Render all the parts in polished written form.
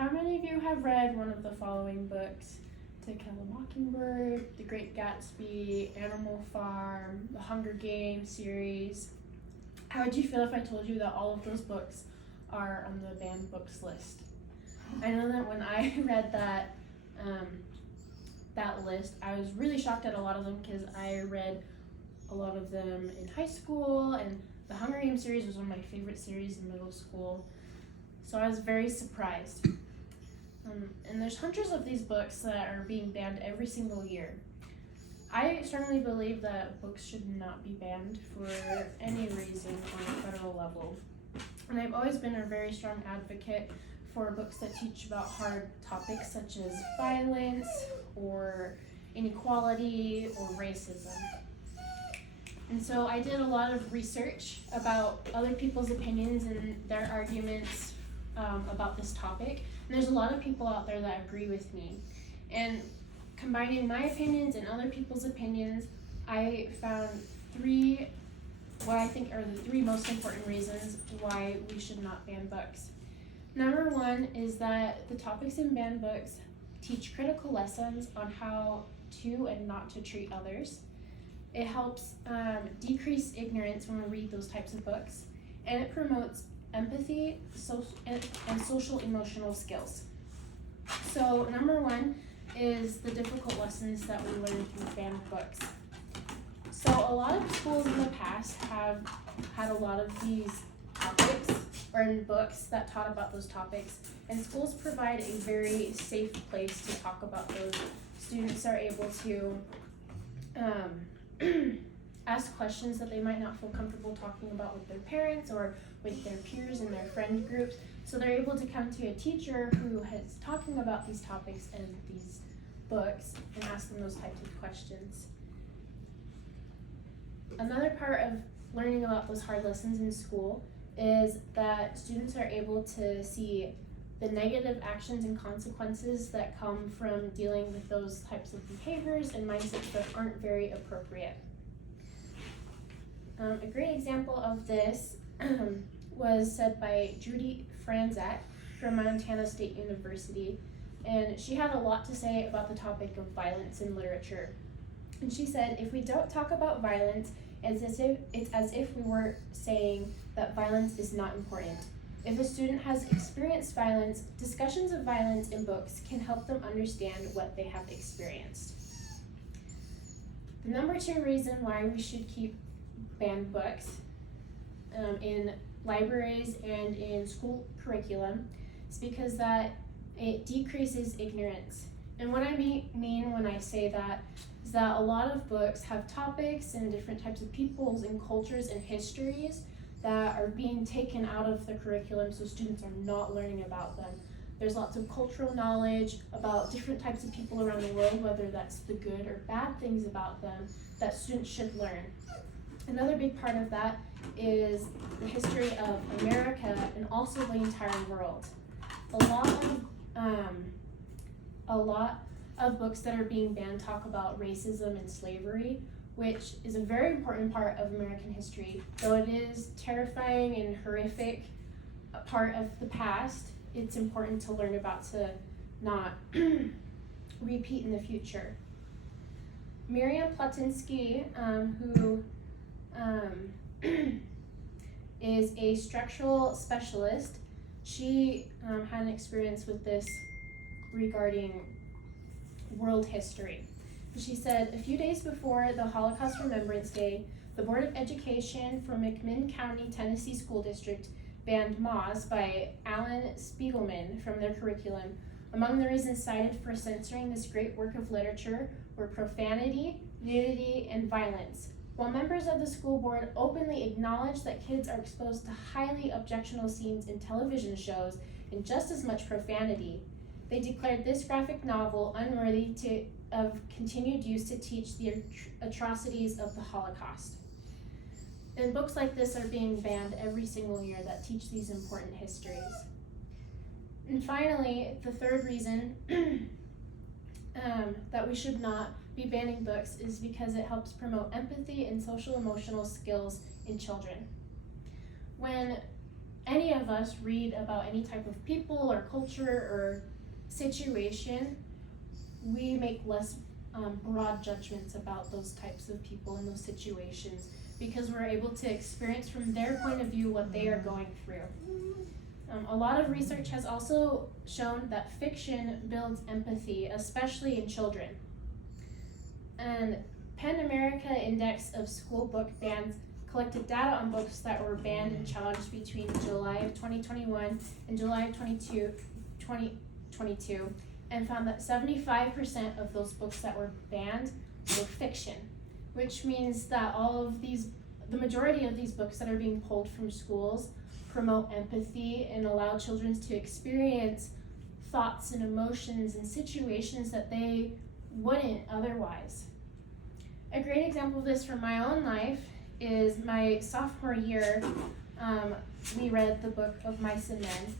How many of you have read one of the following books? To Kill a Mockingbird, The Great Gatsby, Animal Farm, The Hunger Games series. How would you feel if I told you that all of those books are on the banned books list? I know that when I read that list, I was really shocked at a lot of them because I read a lot of them in high school, and the Hunger Games series was one of my favorite series in middle school. So I was very surprised. And there's hundreds of these books that are being banned every single year. I strongly believe that books should not be banned for any reason on a federal level. And I've always been a very strong advocate for books that teach about hard topics such as violence or inequality or racism. And so I did a lot of research about other people's opinions and their arguments about this topic. And there's a lot of people out there that agree with me. And combining my opinions and other people's opinions, I found what I think are the three most important reasons why we should not ban books. Number one is that the topics in banned books teach critical lessons on how to and not to treat others. It helps decrease ignorance when we read those types of books, and it promotes empathy and social emotional skills. So number one is the difficult lessons that we learn through banned books. So a lot of schools in the past have had a lot of these topics or in books that taught about those topics, and schools provide a very safe place to talk about those. Students are able to ask questions that they might not feel comfortable talking about with their parents or with their peers and their friend groups. So they're able to come to a teacher who is talking about these topics and these books and ask them those types of questions. Another part of learning about those hard lessons in school is that students are able to see the negative actions and consequences that come from dealing with those types of behaviors and mindsets that aren't very appropriate. A great example of this was said by Judy Franzak from Montana State University, and she had a lot to say about the topic of violence in literature. And she said, if we don't talk about violence, it's as if we were saying that violence is not important. If a student has experienced violence, discussions of violence in books can help them understand what they have experienced. The number two reason why we should keep banned books in libraries and in school curriculum is because that it decreases ignorance. And what I mean when I say that is that a lot of books have topics and different types of peoples and cultures and histories that are being taken out of the curriculum, so students are not learning about them. There's lots of cultural knowledge about different types of people around the world, whether that's the good or bad things about them, that students should learn. Another big part of that is the history of America and also the entire world. A lot of books that are being banned talk about racism and slavery, which is a very important part of American history. Though it is terrifying and horrific part of the past, it's important to learn about to not repeat in the future. Miriam Platinsky, who is a structural specialist, she had an experience with this regarding world history. She said, a few days before the Holocaust Remembrance Day, the Board of Education for McMinn County, Tennessee School District banned Moz by Alan Spiegelman from their curriculum. Among the reasons cited for censoring this great work of literature were profanity, nudity, and violence. While members of the school board openly acknowledged that kids are exposed to highly objectionable scenes in television shows and just as much profanity, they declared this graphic novel unworthy of continued use to teach the atrocities of the Holocaust. And books like this are being banned every single year that teach these important histories. And finally, the third reason that we should not be banning books is because it helps promote empathy and social emotional skills in children. When any of us read about any type of people or culture or situation, we make less broad judgments about those types of people and those situations because we're able to experience from their point of view what they are going through. A lot of research has also shown that fiction builds empathy, especially in children. And Pan America Index of School Book Bans collected data on books that were banned in challenged between July of 2021 and July of 2022 and found that 75% of those books that were banned were fiction, which means that the majority of these books that are being pulled from schools promote empathy and allow children to experience thoughts and emotions and situations that they wouldn't otherwise. A great example of this from my own life is my sophomore year. We read the book of Mice and Men,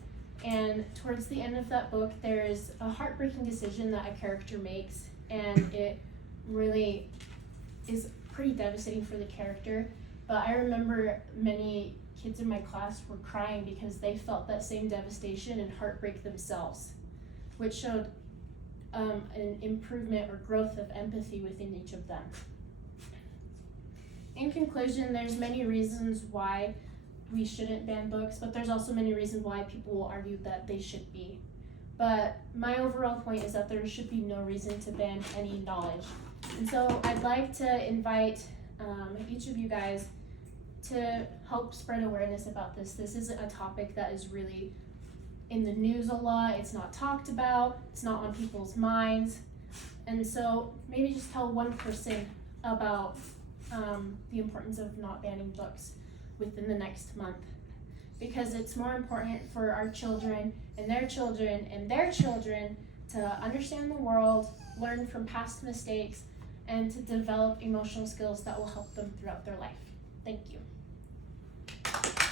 and towards the end of that book there's a heartbreaking decision that a character makes, and it really is pretty devastating for the character. But I remember many kids in my class were crying because they felt that same devastation and heartbreak themselves, which showed an improvement or growth of empathy within each of them. In conclusion, there's many reasons why we shouldn't ban books, but there's also many reasons why people will argue that they should be. But my overall point is that there should be no reason to ban any knowledge. And so I'd like to invite each of you guys to help spread awareness about this. This isn't a topic that is really in the news a lot. It's not talked about. It's not on people's minds. And so maybe just tell one person about the importance of not banning books within the next month, because it's more important for our children and their children and their children to understand the world, learn from past mistakes, and to develop emotional skills that will help them throughout their life. Thank you.